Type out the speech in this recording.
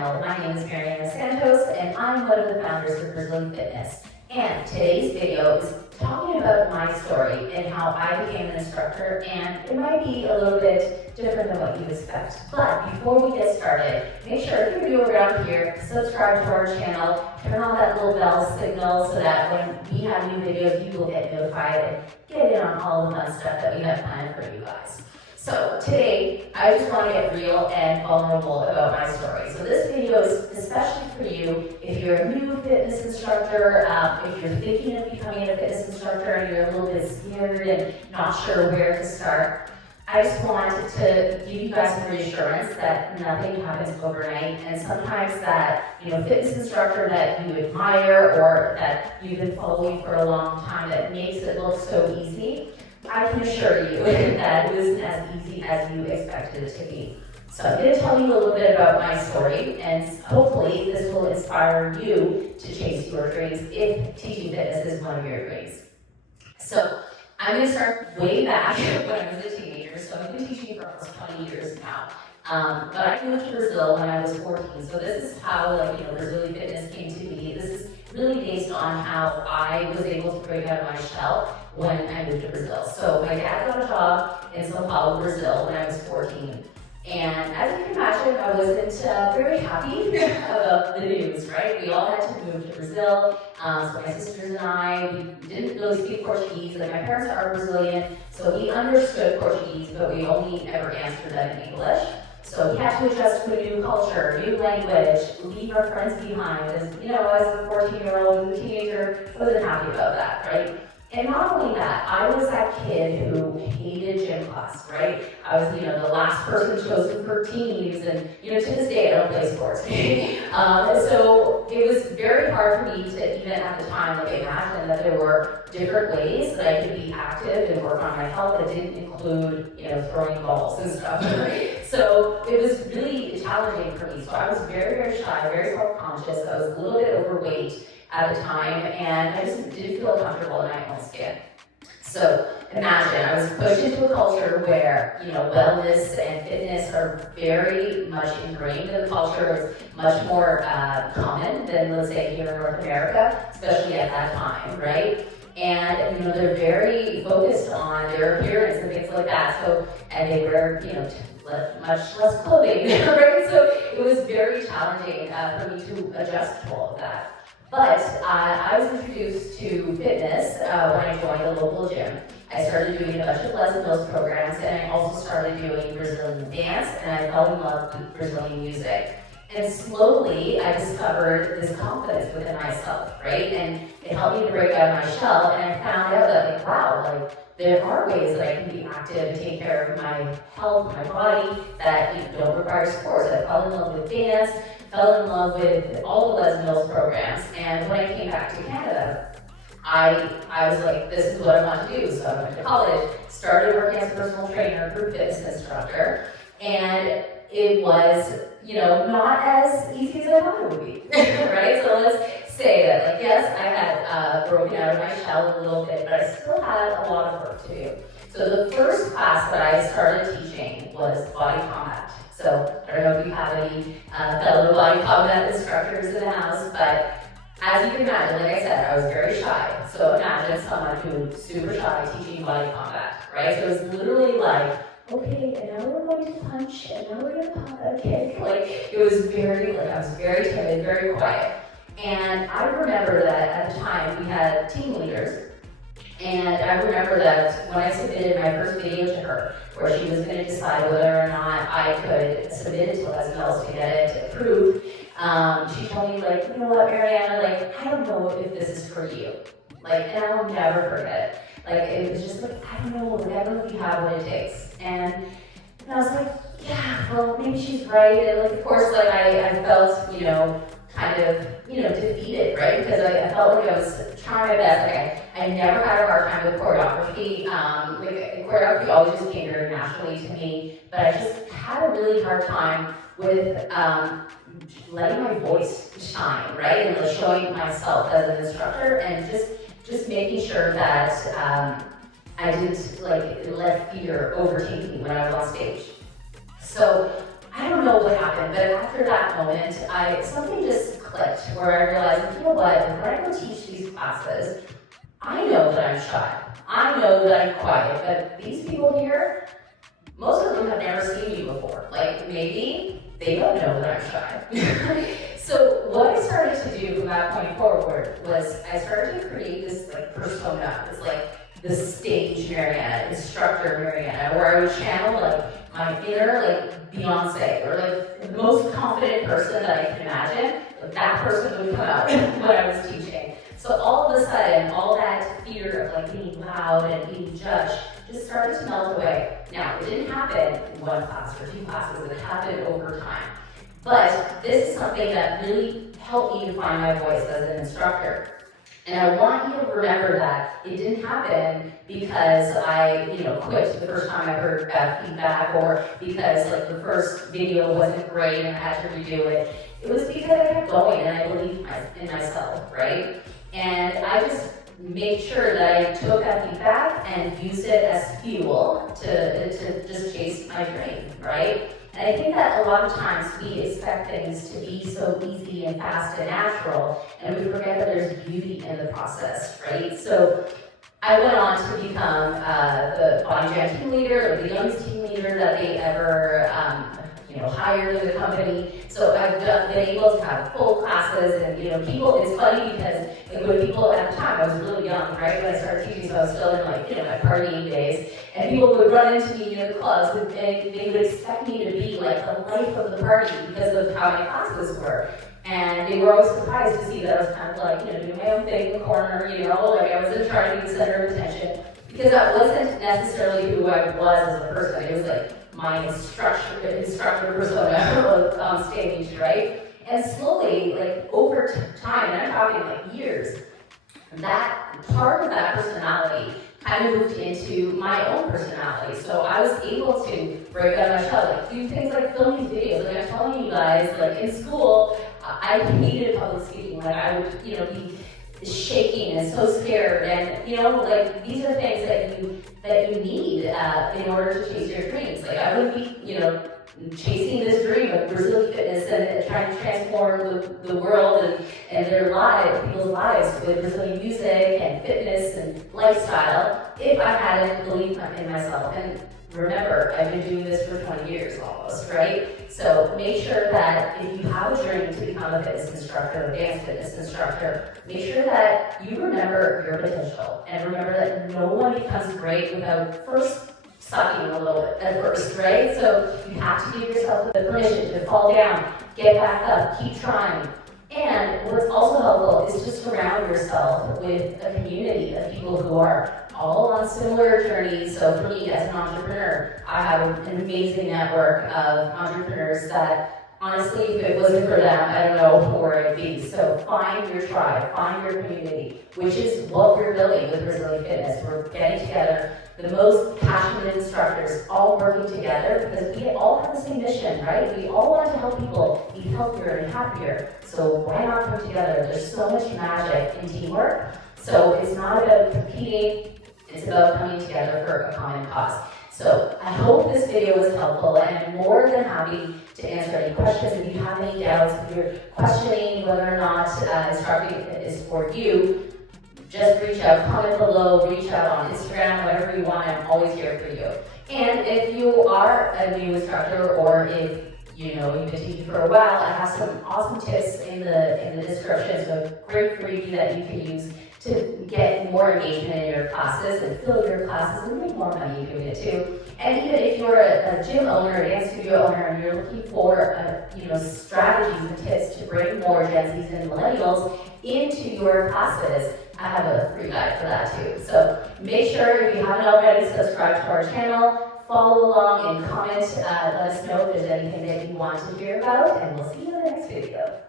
channel. My name is Mariana Santos, and I'm one of the founders of Brazily Fitness. And today's video is talking about my story and how I became an instructor, and it might be a little bit different than what you expect. But before we get started, make sure if you're new around here, subscribe to our channel, turn on that little bell signal so that when we have new videos, you will get notified and get in on all the fun stuff that we have planned for you guys. So today, I just want to get real and vulnerable about my story. So this video is especially for you if you're a new fitness instructor, if you're thinking of becoming a fitness instructor and you're a little bit scared and not sure where to start. I just wanted to give you guys some reassurance that nothing happens overnight, and sometimes that fitness instructor that you admire or that you've been following for a long time that makes it look so easy, I can assure you that it wasn't as easy as you expected it to be. So I'm going to tell you a little bit about my story, and hopefully this will inspire you to chase your dreams if teaching fitness is one of your dreams. So I'm going to start way back when I was a teenager, so I've been teaching for almost 20 years now. But I moved to Brazil when I was 14, so this is how Brazily Fitness came to be. This is really based on how I was able to break out of my shell when I moved to Brazil. So my dad got a job in São Paulo, Brazil when I was 14. And as you can imagine, I wasn't very happy about the news, right? We all had to move to Brazil. So my sisters and I, we didn't really speak Portuguese. Like, my parents are Brazilian, so we understood Portuguese, but we only ever answered them in English. So we had to adjust to a new culture, new language, leave our friends behind. As as a 14-year-old and a teenager, I wasn't happy about that, right? And not only that, I was that kid who hated gym class, right? I was, the last person chosen for teams, and, to this day, I don't play sports. So it was very hard for me to even at the time, imagine that there were different ways that I could be active and work on my health that didn't include, throwing balls and stuff. So it was really challenging for me. So I was very, very shy, very self-conscious. I was a little bit overweight at the time, and I just didn't feel comfortable in my own skin. So imagine, I was pushed into a culture where, wellness and fitness are very much ingrained in the culture. It's much more common than, let's say, here in North America, especially at that time, right? And, they're very focused on their appearance and things like that. So, and they wear, much less clothing, right? So it was very challenging for me to adjust to all of that. But I was introduced to fitness when I joined a local gym. I started doing a bunch of Les Mills programs, and I also started doing Brazilian dance, and I fell in love with Brazilian music. And slowly, I discovered this confidence within myself, right? And it helped me to break out of my shell, and I found out that, wow, there are ways that I can be active and take care of my health, my body, that don't require sports. I fell in love with dance, fell in love with all the Les Mills programs, and when I came back to Canada, I was like, this is what I want to do. So I went to college, started working as a personal trainer, group fitness instructor, and it was, not as easy as I thought it would be, right? So let's say that, yes, I had broken out of my shell a little bit, but I still had a lot of work to do. So the first class that I started teaching was body combat. So I don't know if you have any fellow body combat instructors in the house, but as you can imagine, like I said, I was very shy. So imagine someone who's super shy teaching body combat, right? So it was literally like, okay, and now we're going to punch, and now we're going to kick. It was very, I was very timid, very quiet. And I remember that at the time we had team leaders, and I remember that when I submitted my first video to her, where she was going to decide whether or not I could submit it to Les Mills to get it approved, she told me, you know what, Mariana, I don't know if this is for you. And I will never forget it. It was just I don't know, I don't know if you have what it takes. And I was like, yeah, well, maybe she's right. And of course, I felt, kind of, defeated, right? Because I felt like I was trying my best. I never had a hard time with choreography. Choreography always just came very naturally to me, but I just had a really hard time with letting my voice shine, right? And showing myself as an instructor, and just making sure that I didn't let fear overtake me when I was on stage. So I I don't know what happened, but after that moment, something just clicked where I realized, you know what, when I go teach these classes, I know that I'm shy. I know that I'm quiet, but these people here, most of them have never seen me before. Like, maybe they don't know that I'm shy. So what I started to do from that point forward was I started to create this like persona. It's like the stage Mariana, instructor Mariana, where I would channel like my inner like Beyonce, or like the most confident person that I can imagine. Like, that person would come out when I was teaching. So all of a sudden, all that fear of like being loud and being judged just started to melt away. Now, it didn't happen in one class or two classes, it happened over time. But this is something that really helped me to find my voice as an instructor. And I want you to remember that it didn't happen because I, quit the first time I heard bad feedback, or because like the first video wasn't great and I had to redo it. It was because I kept going and I believed in myself, right? And I just made sure that I took that feedback and used it as fuel to just chase my dream, right? And I think that a lot of times we expect things to be so easy and fast and natural, and we forget that there's beauty in the process, right? So I went on to become the body jam team leader, or the youngest team leader that they ever hired in the company. So I've been able to have full classes, and people, it's funny because when people at the time, I was really young, right? When I started teaching, so I was still in my partying days, and people would run into me in the clubs, and they would expect me to be like the life of the party because of how my classes were. And they were always surprised to see that I was kind of like, doing my own thing in the corner, like I wasn't trying to be the center of attention, because that wasn't necessarily who I was as a person. It was like my instructor persona on stage, right? And slowly, like over time, and I'm talking like years, that part of that personality kind of moved into my own personality. So I was able to break out of my shell, like do things like film these videos. Like I'm telling you guys, like in school, I hated public speaking. Like I would, be shaking and so scared, and like these are things that you need in order to chase your dreams. Like I wouldn't be, chasing this dream of Brazily Fitness and trying to transform the world and people's lives with Brazilian music and fitness and lifestyle if I hadn't believed in myself. And remember, I've been doing this for 20 years almost, right? So make sure that if you have a dream to become a fitness instructor, a dance fitness instructor, make sure that you remember your potential, and remember that no one becomes great without first sucking a little bit at first, right? So you have to give yourself the permission to fall down, get back up, keep trying. And what's also helpful is just surround yourself with a community of people who are all on similar journeys. So for me as an entrepreneur, I have an amazing network of entrepreneurs that honestly, if it wasn't for them, I don't know where I'd be. So find your tribe, find your community, which is what we're building with Brazily Fitness. We're getting together the most passionate instructors, all working together because we all have the same mission, right? We all want to help people be healthier and happier. So why not come together? There's so much magic in teamwork. So it's not about competing, it's about coming together for a common cause. So I hope this video was helpful, and I'm more than happy to answer any questions. If you have any doubts, if you're questioning whether or not instructing is for you, just reach out, comment below, reach out on Instagram, whatever you want. I'm always here for you. And if you are a new instructor, or if you've been teaching for a while, I have some awesome tips in the description. So great freebie that you can use to get more engagement in your classes and fill your classes and make more money doing it too. And even if you're a gym owner, a dance studio owner, and you're looking for strategies and tips to bring more Gen Zs and millennials into your classes, I have a free guide for that too. So make sure, if you haven't already, subscribe to our channel, follow along and comment, let us know if there's anything that you want to hear about, and we'll see you in the next video.